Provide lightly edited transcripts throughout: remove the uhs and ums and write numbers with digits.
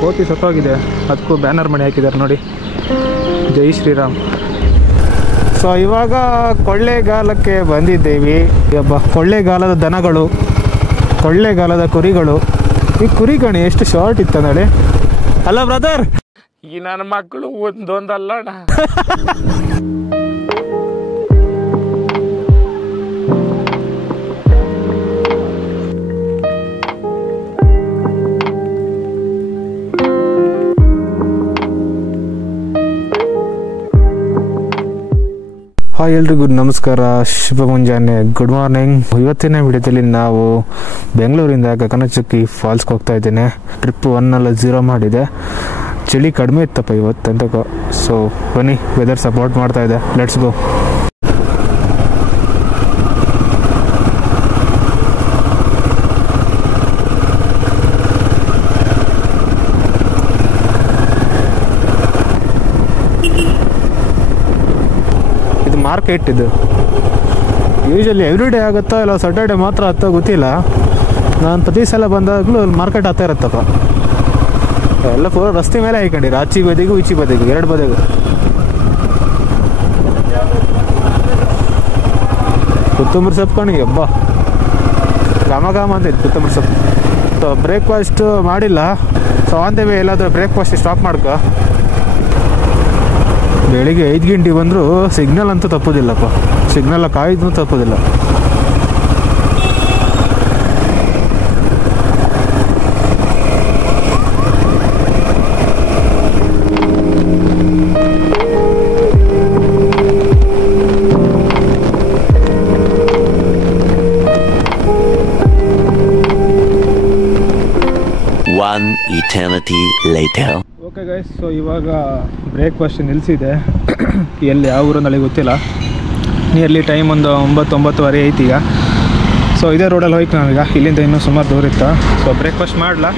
ಕೋತಿ ಸತ್ತೋಗಿದೆ, ಅದಕ್ಕೂ ಬ್ಯಾನರ್ ಮಣಿ ಹಾಕಿದ್ದಾರೆ ನೋಡಿ, ಜೈ ಶ್ರೀರಾಮ್. ಸೊ ಇವಾಗ ಕೊಳ್ಳೇಗಾಲಕ್ಕೆ ಬಂದಿದ್ದೇವೆ. ಕೊಳ್ಳೇಗಾಲದ ದನಗಳು, ಕೊಳ್ಳೇಗಾಲದ ಕುರಿಗಳು. ಈ ಕುರಿ ಕಣಿ ಎಷ್ಟು ಶಾರ್ಟ್ ಇತ್ತು ನೋಡಿ. ಅಲ್ಲ ಬ್ರದರ್, ಈ ನನ್ನ ಮಕ್ಕಳು ಒಂದೊಂದಲ್ಲ. ಹಾಯ್ ಎಲ್ರಿಗೂ ನಮಸ್ಕಾರ, ಶುಭ ಮುಂಜಾನೆ, ಗುಡ್ ಮಾರ್ನಿಂಗ್. ಇವತ್ತಿನ ವಿಡಿಯೋದಲ್ಲಿ ನಾವು ಬೆಂಗಳೂರಿಂದ ಗಗನಚುಕ್ಕಿ ಫಾಲ್ಸ್ಗೆ ಹೋಗ್ತಾ ಇದ್ದೇನೆ. ಟ್ರಿಪ್ 1 0 ಮಾಡಿದೆ. ಚಳಿ ಕಡಿಮೆ ಇತ್ತಪ್ಪ ಇವತ್ತಂತಕೋ. ಸೊ ಬನ್ನಿ, ವೆದರ್ ಸಪೋರ್ಟ್ ಮಾಡ್ತಾ ಇದೆ, ಲೆಟ್ಸ್ ಗೋ. ಮಾರ್ಕೆಟ್ ಇದು ಯೂಶಲಿ ಎವ್ರಿ ಡೇ ಆಗುತ್ತೋ ಇಲ್ಲ ಸ್ಯಾಟರ್ಡೆ ಮಾತ್ರ ಹತ್ತೋ ಗೊತ್ತಿಲ್ಲ. ನಾನು ಪ್ರತಿ ಸಲ ಬಂದಾಗಲೂ ಮಾರ್ಕೆಟ್ ಹತ್ತ ಇರುತ್ತಪ್ಪ. ಎಲ್ಲ ಪೂರ ರಸ್ತೆ ಮೇಲೆ ಹಾಕೊಂಡಿರಿ, ಆಚಿ ಬದಿಗೂ ಈಚಿ ಬದಿಗೂ, ಎರಡು ಬದಿಗೂ. ಕೊತ್ತಂಬರಿ ಸೊಪ್ಪು ಕಣಿಗೆ ಹಬ್ಬ ಘಮ ಅಂತ ಇತ್ತು ಕೊತ್ತಂಬರಿ ಸೊಪ್ಪು. ಸೊ ಬ್ರೇಕ್ಫಾಸ್ಟ್ ಮಾಡಿಲ್ಲ. ಸೊ ಆನ್ ದ ವೇ ಎಲ್ಲಾದರೂ ಬ್ರೇಕ್ಫಾಸ್ಟ್ ಸ್ಟಾಪ್ ಮಾಡ್ಕೊ. ಬೆಳಿಗ್ಗೆ 5 ಗಂಟೆಗೆ ಬಂದರೂ ಸಿಗ್ನಲ್ ಅಂತೂ ತಪ್ಪೋದಿಲ್ಲಪ್ಪ. ಸಿಗ್ನಲ್ ಕಾಯ್ದು ತಪ್ಪೋದಿಲ್ಲ. One eternity later. Okay guys, so ಇವಾಗ ಬ್ರೇಕ್ಫಾಸ್ಟ್ ನಿಲ್ಲಿಸಿದೆ. ಎಲ್ಲಿ ಯಾವ ಊರು ನನಗೆ ಗೊತ್ತಿಲ್ಲ. ನಿಯರ್ಲಿ ಟೈಮ್ ಒಂದು 9-9:30 ಐತಿ ಈಗ. ಸೊ ಇದೇ ರೋಡಲ್ಲಿ ಹೋಯ್ತು ನಾವೀಗ. ಇಲ್ಲಿಂದ ಇನ್ನೂ ಸುಮಾರು ದೂರ ಇತ್ತು. ಸೊ ಬ್ರೇಕ್ಫಾಸ್ಟ್ ಮಾಡಲ.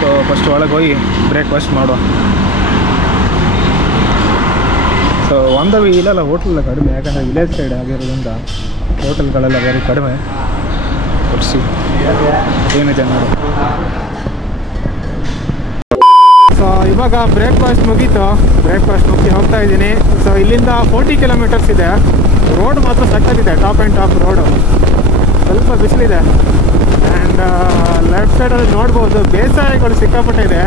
ಸೊ ಫಸ್ಟ್ ಒಳಗೆ ಹೋಗಿ ಬ್ರೇಕ್ಫಾಸ್ಟ್ ಮಾಡುವ. ಸೊ ಒಂದವಿ ಇಲ್ಲೆಲ್ಲ ಹೋಟೆಲ್ಲ ಕಡಿಮೆ, ಯಾಕಂದರೆ ವಿಲೇಜ್ ಸೈಡ್ ಆಗಿರೋದ್ರಿಂದ ಹೋಟೆಲ್ಗಳೆಲ್ಲ ವೆರಿ ಕಡಿಮೆ. ಕೊಡಿಸಿ ಏನಿದೆ ನೋಡಿ. ಸೊ ಇವಾಗ ಬ್ರೇಕ್ಫಾಸ್ಟ್ ಮುಗೀತು. ಬ್ರೇಕ್ಫಾಸ್ಟ್ ಮುಗಿ ಹೋಗ್ತಾ ಇದ್ದೀನಿ. ಸೊ ಇಲ್ಲಿಂದ 40 ಕಿಲೋಮೀಟರ್ಸ್ ಇದೆ. ರೋಡ್ ಮಾತ್ರ ಸಕ್ಕತ್ತಿದೆ, ಟಾಪ್ ಆ್ಯಂಡ್ ಟಾಪ್ ರೋಡು. ಸ್ವಲ್ಪ ಬಿಸಿಲಿದೆ. ಆ್ಯಂಡ್ ಲೆಫ್ಟ್ ಸೈಡಲ್ಲಿ ನೋಡ್ಬೋದು ಬೇಸಾಯಗಳು ಸಿಕ್ಕಾಪಟ್ಟೆ ಇದೆ.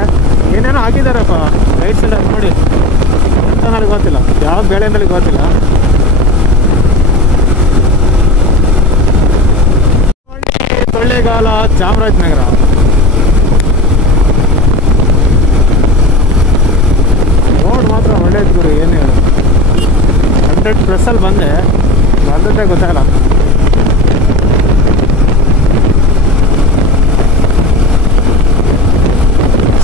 ಏನೇನೋ ಹಾಕಿದ್ದಾರಪ್ಪ ರೈಟ್ ಸೈಡಲ್ಲಿ ನೋಡಿ. ಅಂತ ನನಗೆ ಗೊತ್ತಿಲ್ಲ, ಯಾವ ಬೆಳೆ ನನಗೆ ಗೊತ್ತಿಲ್ಲ. ಕೊಳ್ಳೇಗಾಲ, ಚಾಮರಾಜನಗರ. ರೋಡ್ ಮಾತ್ರ ಒಳ್ಳೇದು ಗುರು, ಏನು ಹೇಳು. 100+ ಬಂದದ್ದೇ ಗೊತ್ತಾಗಲ್ಲ.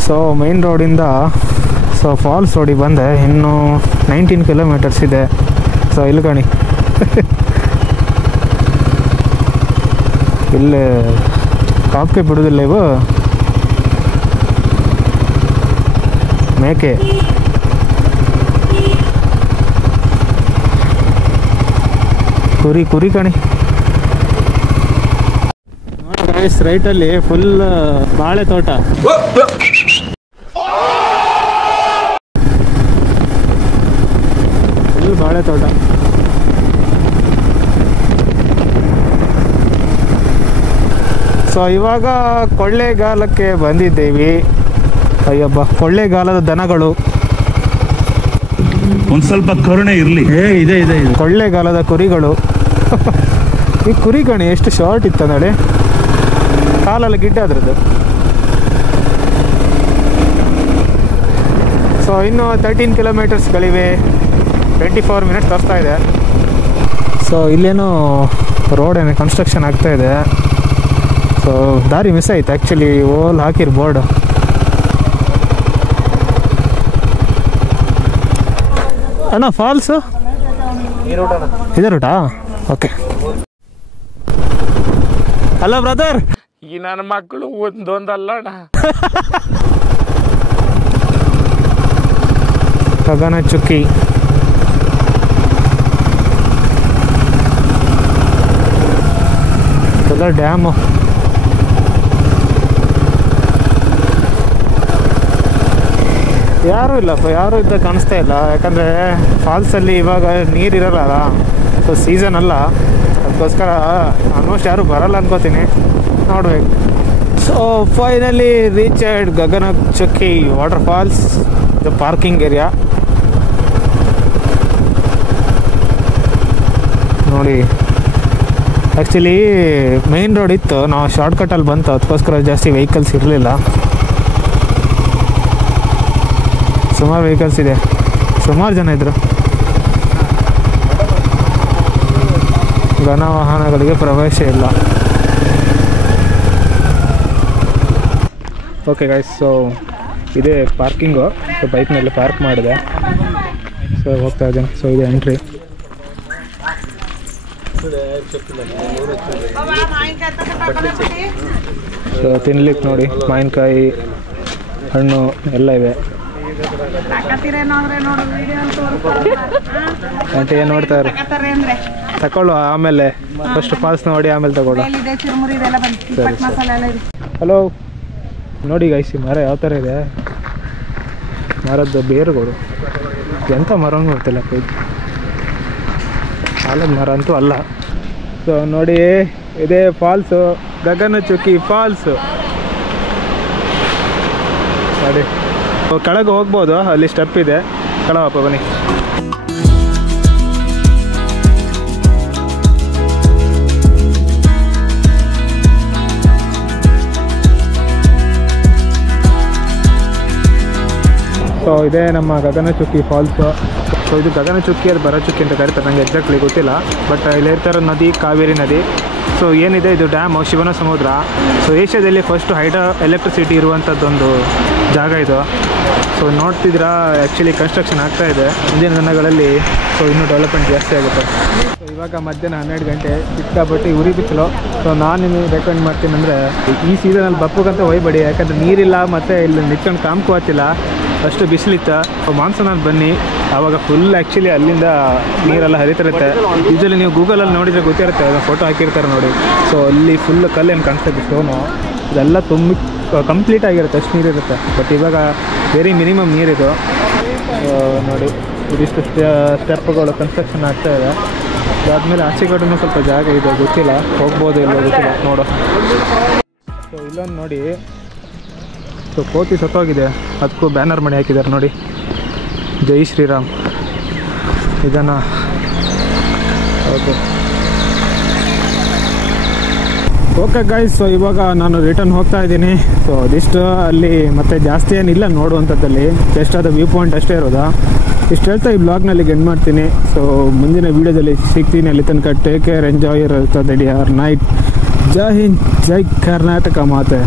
ಸೊ ಮೈನ್ ರೋಡಿಂದ ಫಾಲ್ಸ್ ರೋಡಿಗೆ ಬಂದೆ. ಇನ್ನು 19 ಕಿಲೋಮೀಟರ್ಸ್ ಇದೆ. ಸೊ ಇಲ್ಲಿ ಕಾಣಿ, ಇಲ್ಲಿ ಕಾಪಿಗೆ ಬಿಡೋದಿಲ್ಲ ಇವು ಮೇಕೆ. ಕುರಿ ಕಣಿ. ಗೈಸ್, ರೈಟಲ್ಲಿ ಫುಲ್ ಬಾಳೆ ತೋಟ. ಫುಲ್ ಬಾಳೆ ತೋಟ. ಸೊ ಇವಾಗ ಕೊಳ್ಳೇಗಾಲಕ್ಕೆ ಬಂದಿದ್ದೇವೆ. ಅಯ್ಯಬ್ಬ, ಕೊಳ್ಳೇಗಾಲದ ದನಗಳು. ಒಂದ್ ಸ್ವಲ್ಪ ಕರುಣೆ ಇರ್ಲಿ. ಇದೆ ಕೊಳ್ಳೇಗಾಲದ ಕುರಿಗಳು. ಈ ಕುರಿ ಕಣಿ ಎಷ್ಟು ಶಾರ್ಟ್ ಇತ್ತು ನೋಡಿ, ಕಾಲಲ್ಲಿ ಗಿಡ್ಡ ಅದ್ರದ್ದು. ಸೊ ಇನ್ನು 13 ಕಿಲೋಮೀಟರ್ಸ್ಗಳಿವೆ. 24 ಮಿನಿಟ್ಸ್ ತೋರಿಸ್ತಾ ಇದೆ. ಸೊ ಇಲ್ಲೇನೋ ರೋಡ್ ಏನೋ ಕನ್ಸ್ಟ್ರಕ್ಷನ್ ಆಗ್ತಾ ಇದೆ. ಸೊ ದಾರಿ ಮಿಸ್ ಆಯ್ತು ಆ್ಯಕ್ಚುಲಿ, ಓಲ್ ಹಾಕಿರ್ ಬೋರ್ಡ್. ಅಣ್ಣ ಫಾಲ್ಸು ಇದೇ ರೂಟಾ? ಓಕೆ. ಅಲ್ಲ ಬ್ರದರ್, ಈ ನನ್ನ ಮಕ್ಕಳು ಒಂದೊಂದಲ್ಲ. ಗಗನಚುಕ್ಕಿ. ಡ್ಯಾಮು. ಯಾರೂ ಇಲ್ಲಪ್ಪ, ಯಾರೂ ಇದ್ದ ಕಾಣಿಸ್ತಾ ಇಲ್ಲ. ಯಾಕಂದರೆ ಫಾಲ್ಸಲ್ಲಿ ಇವಾಗ ನೀರಿರಲ್ಲ, ಸೊ ಸೀಸನ್ ಅಲ್ಲ, ಅದಕ್ಕೋಸ್ಕರ ಆಲ್ಮೋಸ್ಟ್ ಯಾರೂ ಬರಲ್ಲ ಅನ್ಕೋತೀನಿ. ನೋಡ್ಬೇಕು. So finally reached Gaganachukki water falls, the parking area. ನೋಡಿ, ಆ್ಯಕ್ಚುಲಿ ಮೇನ್ ರೋಡ್ ಇತ್ತು, ನಾವು ಶಾರ್ಟ್ಕಟ್ಟಲ್ಲಿ ಬಂತು, ಅದಕ್ಕೋಸ್ಕರ ಜಾಸ್ತಿ ವೆಹಿಕಲ್ಸ್ ಇರಲಿಲ್ಲ. ಸುಮಾರು ವೆಹಿಕಲ್ಸ್ ಇದೆ, ಸುಮಾರು ಜನ ಇದ್ದರು. ಘನ ವಾಹನಗಳಿಗೆ ಪ್ರವೇಶ ಇಲ್ಲ. ಓಕೆ ಗೈಸ್, ಸೊ ಇದೇ ಪಾರ್ಕಿಂಗು. ಸೊ ಬೈಕ್ನಲ್ಲಿ ಪಾರ್ಕ್ ಮಾಡಿದೆ, ಸೊ ಹೋಗ್ತಾ ಇದ್ದೇನೆ. ಸೊ ಇದೆ ಎಂಟ್ರಿ. ಸೊ ತಿನ್ಲಿಕ್ಕೆ ನೋಡಿ, ಮಾವಿನಕಾಯಿ, ಹಣ್ಣು ಎಲ್ಲ ಇವೆ. ಆಂಟಿ ಏನು ನೋಡ್ತಾರೆ? ತಗೊಳ್ಳು, ಆಮೇಲೆ ಫಸ್ಟ್ ಫಾಲ್ಸ್ ನೋಡಿ ಆಮೇಲೆ ತಗೊಳ್ಳು. ಹಲೋ, ನೋಡಿ ಗೈಸ್, ಈ ಮರ ಯಾವ ಥರ ಇದೆ. ಮರದ್ದು ಬೇರುಗಳು ಎಂಥ ಮರ ಗೊತ್ತಿಲ್ಲ, ಆಲದ ಮರ ಅಂತೂ ಅಲ್ಲ. ಸೊ ನೋಡಿ, ಇದೇ ಫಾಲ್ಸು, ಗಗನಚುಕ್ಕಿ ಫಾಲ್ಸು ನೋಡಿ. ಕೆಳಗೆ ಹೋಗ್ಬೋದು, ಅಲ್ಲಿ ಸ್ಟೆಪ್ ಇದೆ, ಕೆಳಗಪ್ಪ ಬನ್ನಿ. ಸೊ ಇದೇ ನಮ್ಮ ಗಗನಚುಕ್ಕಿ ಫಾಲ್ಸು. ಸೊ ಇದು ಗಗನಚುಕ್ಕಿ, ಅದು ಭರಚುಕ್ಕಿ ಅಂತ ಕರೀತಾರೆ, ನನಗೆ ಎಕ್ಸಾಕ್ಟ್ಲಿ ಗೊತ್ತಿಲ್ಲ. ಬಟ್ ಇಲ್ಲಿ ಇರ್ತಾರೋ ನದಿ ಕಾವೇರಿ ನದಿ. ಸೊ ಏನಿದೆ, ಇದು ಡ್ಯಾಮು ಶಿವನ ಸಮುದ್ರ. ಸೊ ಏಷ್ಯಾದಲ್ಲಿ ಫಸ್ಟ್ ಹೈಡ್ರೋ ಎಲೆಕ್ಟ್ರಿಸಿಟಿ ಇರುವಂಥದ್ದೊಂದು ಜಾಗ ಇದು. ಸೊ ನೋಡ್ತಿದ್ದೀರಾ, ಆ್ಯಕ್ಚುಲಿ ಕನ್ಸ್ಟ್ರಕ್ಷನ್ ಆಗ್ತಾ ಇದೆ. ಮುಂದಿನ ದಿನಗಳಲ್ಲಿ ಸೊ ಇನ್ನೂ ಡೆವಲಪ್ಮೆಂಟ್ ಜಾಸ್ತಿ ಆಗುತ್ತೆ. ಸೊ ಇವಾಗ ಮಧ್ಯಾಹ್ನ 12 ಗಂಟೆ, ಸಿಕ್ಕಾಪಟ್ಟು ಉರಿ ಬಿಸಿಲು. ಸೊ ನಾನು ನಿಮಗೆ ರೆಕಮೆಂಡ್ ಮಾಡ್ತೀನಿ ಅಂದರೆ, ಈ ಸೀಸನಲ್ಲಿ ಬಪ್ಪಗಂತ ಹೋಯ್ಬೇಡಿ, ಯಾಕಂದರೆ ನೀರಿಲ್ಲ, ಮತ್ತು ಇಲ್ಲಿ ನಿಂತ್ಕೊಂಡು ಕಾಮ್ಕು ಆಗ್ತಿಲ್ಲ, ಅಷ್ಟು ಬಿಸಿಲಿತ್ತು. ಮಾನ್ಸೂನಲ್ಲಿ ಬನ್ನಿ, ಆವಾಗ ಫುಲ್ ಆ್ಯಕ್ಚುಲಿ ಅಲ್ಲಿಂದ ನೀರೆಲ್ಲ ಹರಿತಿರುತ್ತೆ. ಯೂಶಲಿ ನೀವು ಗೂಗಲಲ್ಲಿ ನೋಡಿದರೆ ಗೊತ್ತಿರುತ್ತೆ, ಫೋಟೋ ಹಾಕಿರ್ತಾರೆ ನೋಡಿ. ಸೊ ಅಲ್ಲಿ ಫುಲ್ ಕಲ್ಲೇನು ಕಾಣಿಸ್ತದೆ, ಸ್ಟೋನು, ಇದೆಲ್ಲ ಕಂಪ್ಲೀಟ್ ಆಗಿರುತ್ತೆ, ಅಷ್ಟು ನೀರಿರುತ್ತೆ. ಬಟ್ ಇವಾಗ ವೆರಿ ಮಿನಿಮಮ್ ನೀರಿದು. ನೋಡಿ, ಇದಿಷ್ಟು ಸ್ಟೆಪ್ಗಳು ಕನ್ಸ್ಟ್ರಕ್ಷನ್ ಆಗ್ತಾ ಇದೆ. ಅದಾದಮೇಲೆ ಆಚೆ ಕಡೆನೂ ಸ್ವಲ್ಪ ಜಾಗ ಇದೆ, ಗೊತ್ತಿಲ್ಲ, ಹೋಗ್ಬೋದು ಇಲ್ಲೋ ಗೊತ್ತಿಲ್ಲ, ನೋಡೋ. ಸೊ ಇಲ್ಲೊಂದು ನೋಡಿ, ಸೊ ಕೋತಿ ಸತ್ತೋಗಿದೆ, ಅದಕ್ಕೂ ಬ್ಯಾನರ್ ಮಾಡಿ ಹಾಕಿದ್ದಾರೆ ನೋಡಿ, ಜೈ ಶ್ರೀರಾಮ್. ಇದನ್ನು ಓಕೆ ಗೈಸ್, ಸೊ ಇವಾಗ ನಾನು ರಿಟರ್ನ್ ಹೋಗ್ತಾ ಇದ್ದೀನಿ. ಸೊ ಅದಿಷ್ಟು ಅಲ್ಲಿ ಮತ್ತೆ ಜಾಸ್ತಿ ಏನಿಲ್ಲ ನೋಡುವಂಥದ್ದಲ್ಲಿ, ಜಸ್ಟ್ ಅದು ವ್ಯೂ ಪಾಯಿಂಟ್ ಅಷ್ಟೇ ಇರೋದಾ. ಇಷ್ಟು ಹೇಳ್ತಾ ಈ ಬ್ಲಾಗ್ನಲ್ಲಿ ಎಂಡ್ ಮಾಡ್ತೀನಿ. ಸೊ ಮುಂದಿನ ವೀಡಿಯೋದಲ್ಲಿ ಸಿಗ್ತೀನಿ. ಅಲ್ಲಿ ತನಕ ಟೇಕ್ ಕೇರ್, ಎಂಜಾಯ್ ಇರುತ್ತೆ ಡಿಯರ್ ನೈಟ್. ಜೈ ಹಿಂದ್, ಜೈ ಕರ್ನಾಟಕ ಮಾತೆ.